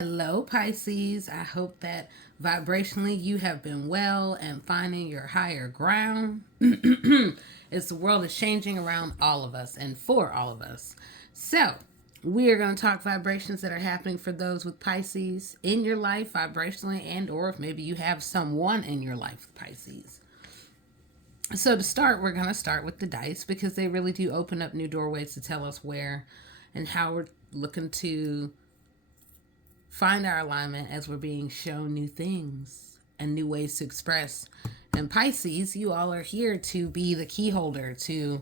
Hello, Pisces. I hope that vibrationally you have been well and finding your higher ground. It's the world is changing around all of us and for all of us. So, we are going to talk vibrations that are happening for those with Pisces in your life vibrationally, and or if maybe you have someone in your life with Pisces. So to start, we're going to start with the dice because they really do open up new doorways to tell us where and how we're looking to find our alignment as we're being shown new things and new ways to express. And Pisces, you all are here to be the key holder, to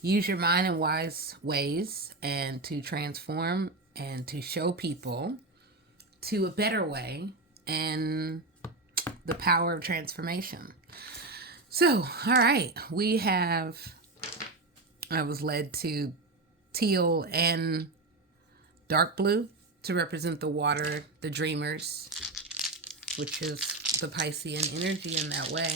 use your mind in wise ways and to transform and to show people to a better way and the power of transformation. So, all right, I was led to teal and dark blue to represent the water, the dreamers, which is the Piscean energy in that way.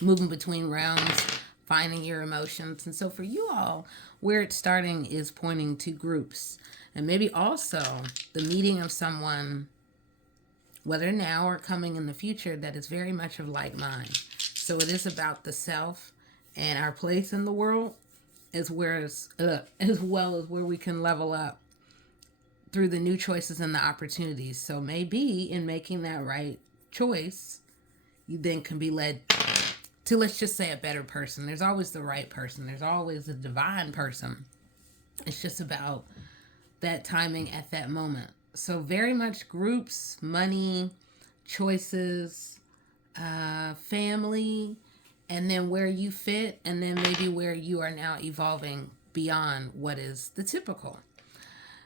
Moving between realms, finding your emotions. And so for you all, where it's starting is pointing to groups. And maybe also the meeting of someone, whether now or coming in the future, that is very much of like mind. So it is about the self and our place in the world as well as where we can level up through the new choices and the opportunities. So maybe in making that right choice, you then can be led to, let's just say, a better person. There's always the right person. There's always a divine person. It's just about that timing at that moment. So very much groups, money, choices, family, and then where you fit, and then maybe where you are now evolving beyond what is the typical.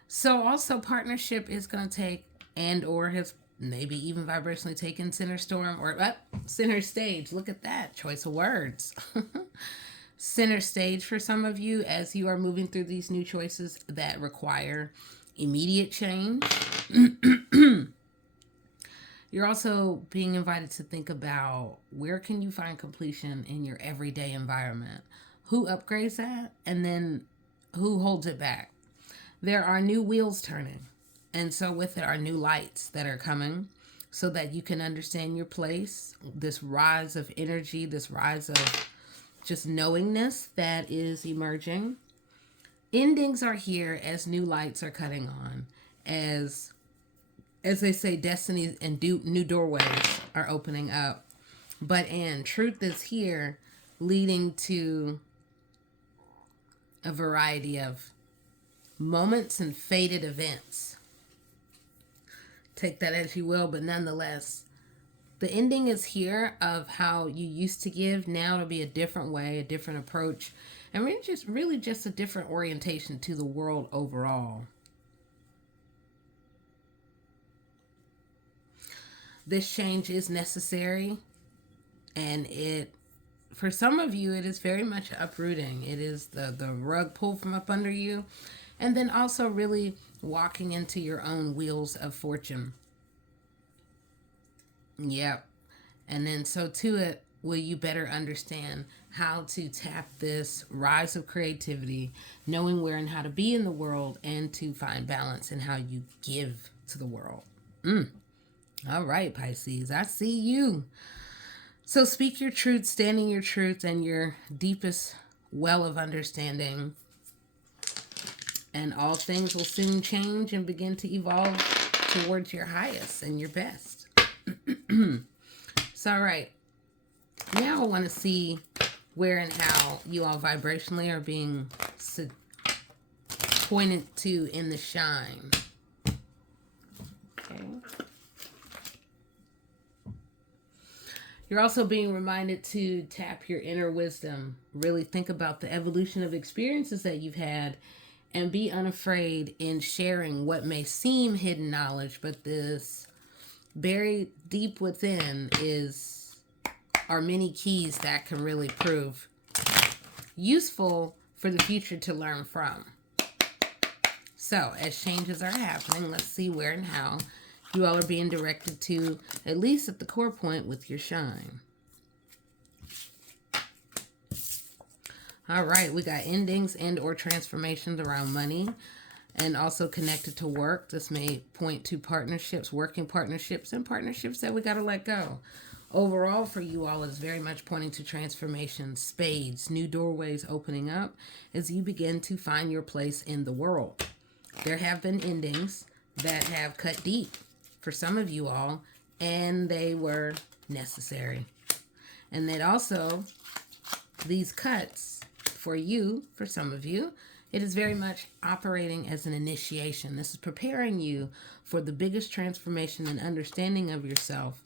So also partnership is going to take and or has maybe even vibrationally taken center storm or center stage. Look at that choice of words. Center stage for some of you as you are moving through these new choices that require immediate change. You're also being invited to think about where can you find completion in your everyday environment? Who upgrades that? And then who holds it back? There are new wheels turning. And so with it are new lights that are coming so that you can understand your place, this rise of energy, this rise of just knowingness that is emerging. Endings are here as new lights are cutting on, as they say, destiny and new doorways are opening up. But truth is here, leading to a variety of moments and fated events. Take that as you will, but nonetheless, the ending is here of how you used to give, now to be a different way, a different approach, and really just a different orientation to the world overall. This change is necessary, and for some of you, it is very much uprooting. It is the rug pulled from up under you, and then also really walking into your own wheels of fortune. Yep. And then so to it, will you better understand how to tap this rise of creativity, knowing where and how to be in the world, and to find balance in how you give to the world. All right, Pisces, I see you. So speak your truth, stand in your truth and your deepest well of understanding. And all things will soon change and begin to evolve towards your highest and your best. So, all right. Now I want to see where and how you all vibrationally are being pointed to in the shine. Okay. You're also being reminded to tap your inner wisdom. Really think about the evolution of experiences that you've had and be unafraid in sharing what may seem hidden knowledge, but this buried deep within are many keys that can really prove useful for the future to learn from. So as changes are happening, let's see where and how you all are being directed to, at least at the core point with your shine. All right, we got endings and or transformations around money. and also connected to work. This may point to partnerships, working partnerships, and partnerships that we got to let go. Overall, for you all, it is very much pointing to transformation, spades, new doorways opening up as you begin to find your place in the world. There have been endings that have cut deep for some of you all, and they were necessary. And that also, these cuts for you, for some of you, it is very much operating as an initiation. This is preparing you for the biggest transformation and understanding of yourself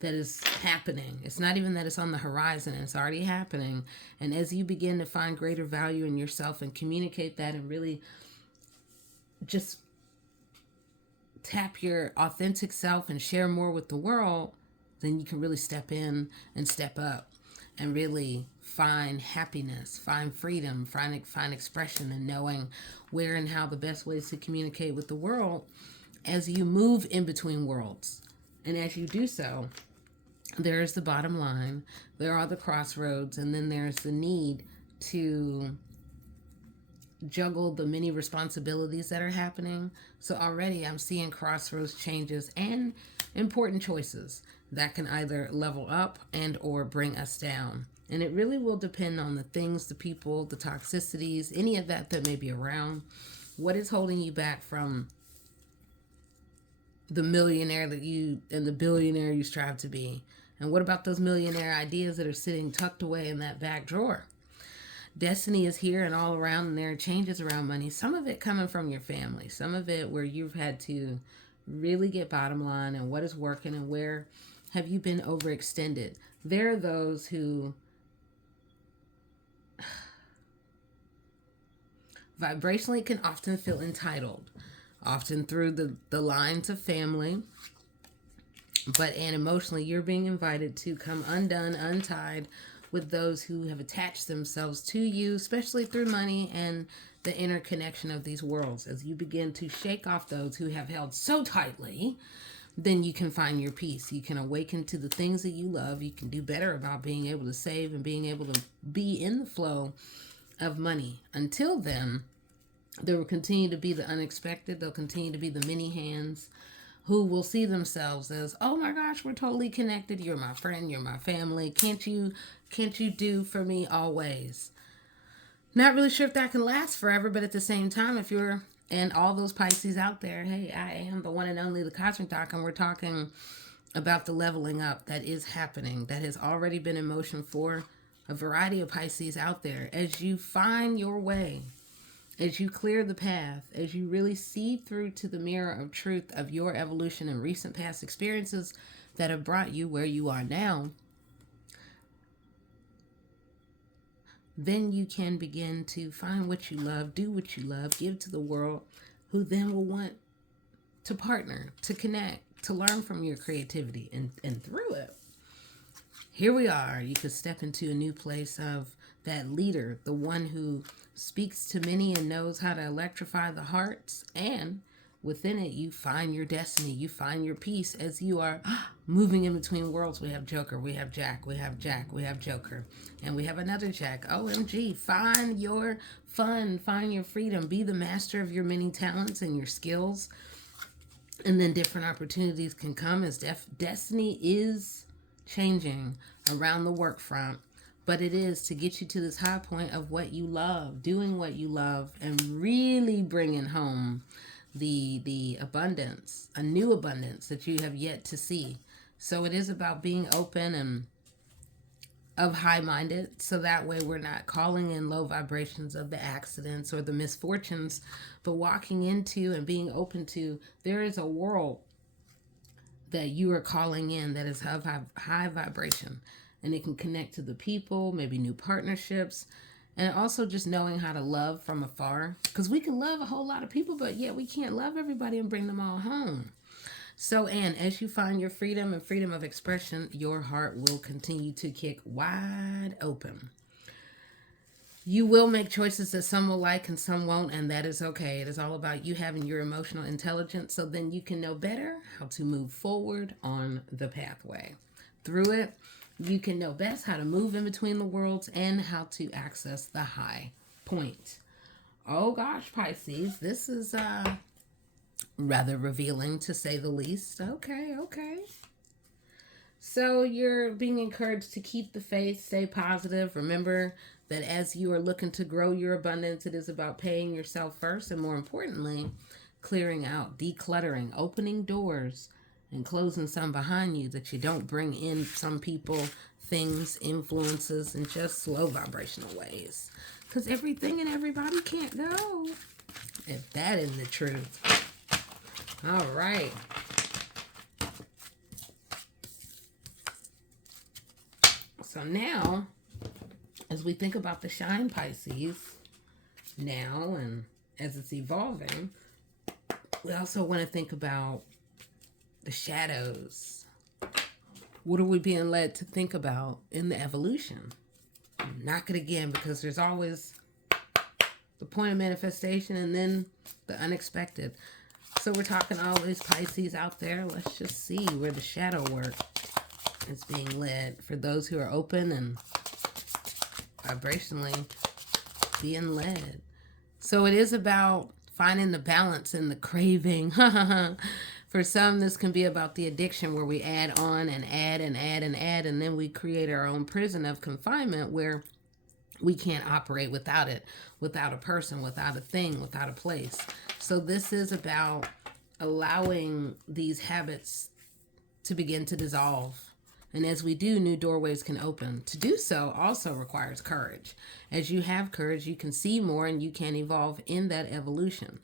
that is happening. It's not even that it's on the horizon, it's already happening. And as you begin to find greater value in yourself and communicate that and really just tap your authentic self and share more with the world, then you can really step in and step up and really find happiness, find freedom, find expression, and knowing where and how the best ways to communicate with the world as you move in between worlds. And as you do so, there's the bottom line, there are the crossroads, and then there's the need to juggle the many responsibilities that are happening. So already I'm seeing crossroads changes and important choices that can either level up and or bring us down. And it really will depend on the things, the people, the toxicities, any of that may be around. What is holding you back from the millionaire that you and the billionaire you strive to be? And what about those millionaire ideas that are sitting tucked away in that back drawer? Destiny is here and all around, and there are changes around money. Some of it coming from your family, some of it where you've had to really get bottom line and what is working and where have you been overextended. There are those who vibrationally can often feel entitled, often through the lines of family, and emotionally you're being invited to come undone, untied with those who have attached themselves to you, especially through money and the interconnection of these worlds. As you begin to shake off those who have held so tightly, then you can find your peace. You can awaken to the things that you love. You can do better about being able to save and being able to be in the flow of money. Until then, there will continue to be the unexpected. There'll continue to be the many hands who will see themselves as, oh my gosh, we're totally connected. You're my friend. You're my family. Can't you do for me always? Not really sure if that can last forever, but at the same time, if you're, and all those Pisces out there, hey, I am the one and only, the Cosmic Doc, and we're talking about the leveling up that is happening, that has already been in motion for a variety of Pisces out there. As you find your way, as you clear the path, as you really see through to the mirror of truth of your evolution and recent past experiences that have brought you where you are now, then you can begin to find what you love, do what you love, give to the world, who then will want to partner, to connect, to learn from your creativity. And through it, here we are. You could step into a new place of that leader, the one who speaks to many and knows how to electrify the hearts. And within it, you find your destiny. You find your peace as you are moving in between worlds. We have Joker, we have Jack, we have Jack, we have Joker, and we have another Jack. OMG, find your fun, find your freedom, be the master of your many talents and your skills. And then different opportunities can come as destiny is changing around the work front. But it is to get you to this high point of what you love, doing what you love, and really bringing home the abundance, a new abundance that you have yet to see. So it is about being open and of high-minded, so that way we're not calling in low vibrations of the accidents or the misfortunes, but walking into and being open to, there is a world that you are calling in that is of high vibration, and it can connect to the people, maybe new partnerships, and also just knowing how to love from afar, because we can love a whole lot of people, but yet we can't love everybody and bring them all home. So, and as you find your freedom and freedom of expression, your heart will continue to kick wide open. You will make choices that some will like and some won't, and that is okay. It is all about you having your emotional intelligence, so then you can know better how to move forward on the pathway. Through it, you can know best how to move in between the worlds and how to access the high point. Oh gosh, Pisces, this is rather revealing to say the least. Okay, okay. So you're being encouraged to keep the faith, stay positive. Remember that as you are looking to grow your abundance, it is about paying yourself first, and more importantly, clearing out, decluttering, opening doors, and closing some behind you that you don't bring in some people, things, influences, in just slow vibrational ways. Because everything and everybody can't go. If that isn't the truth. All right. So now, as we think about the shine, Pisces, now and as it's evolving, we also want to think about the shadows. What are we being led to think about in the evolution? Knock it again, because there's always the point of manifestation and then the unexpected. So we're talking always Pisces out there. Let's just see where the shadow work is being led for those who are open and vibrationally being led. So it is about finding the balance in the craving. For some, this can be about the addiction where we add on and add and add and add, and then we create our own prison of confinement where we can't operate without it, without a person, without a thing, without a place. So this is about allowing these habits to begin to dissolve. And as we do, new doorways can open. To do so also requires courage. As you have courage, you can see more and you can evolve in that evolution.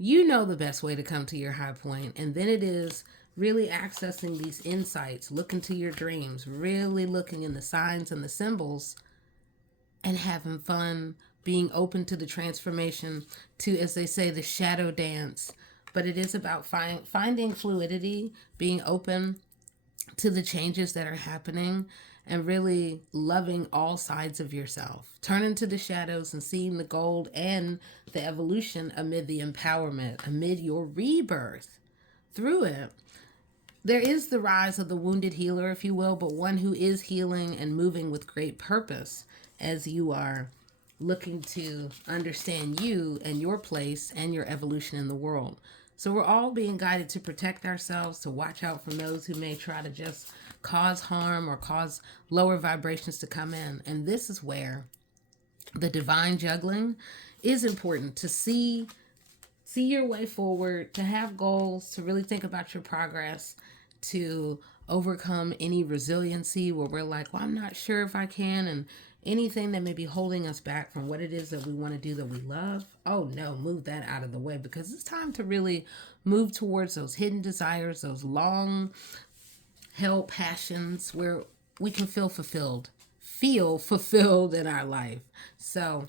You know the best way to come to your high point, and then it is really accessing these insights, looking to your dreams, really looking in the signs and the symbols, and having fun, being open to the transformation, to, as they say, the shadow dance. But it is about finding fluidity, being open to the changes that are happening, and really loving all sides of yourself. Turn into the shadows and seeing the gold and the evolution amid the empowerment, amid your rebirth. Through it, there is the rise of the wounded healer, if you will, but one who is healing and moving with great purpose as you are looking to understand you and your place and your evolution in the world. So we're all being guided to protect ourselves, to watch out from those who may try to just cause harm or cause lower vibrations to come in. And this is where the divine juggling is important, to see your way forward, to have goals, to really think about your progress, to overcome any resiliency where we're like, well, I'm not sure if I can, and anything that may be holding us back from what it is that we want to do that we love. Oh no, move that out of the way, because it's time to really move towards those hidden desires, those long held passions where we can feel fulfilled in our life. So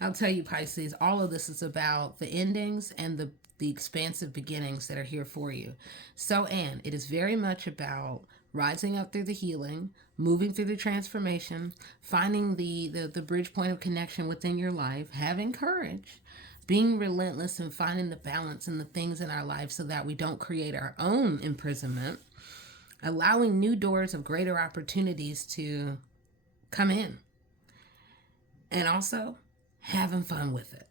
I'll tell you, Pisces, all of this is about the endings and the expansive beginnings that are here for you. So, Anne, it is very much about rising up through the healing, moving through the transformation, finding the bridge point of connection within your life, having courage, being relentless, and finding the balance in the things in our life so that we don't create our own imprisonment, allowing new doors of greater opportunities to come in, and also having fun with it.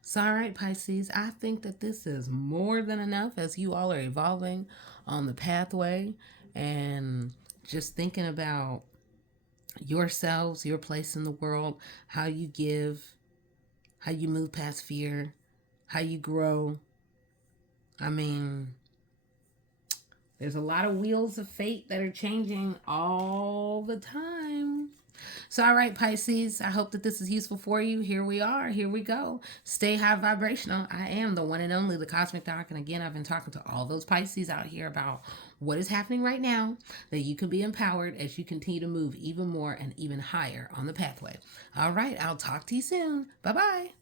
So, all right, Pisces, I think that this is more than enough as you all are evolving on the pathway and just thinking about yourselves, your place in the world, how you give, how you move past fear, how you grow. I mean, there's a lot of wheels of fate that are changing all the time. So, all right, Pisces, I hope that this is useful for you. Here we are. Here we go. Stay high vibrational. I am the one and only, the Cosmic Doc. And again, I've been talking to all those Pisces out here about what is happening right now, that you can be empowered as you continue to move even more and even higher on the pathway. All right, I'll talk to you soon. Bye-bye.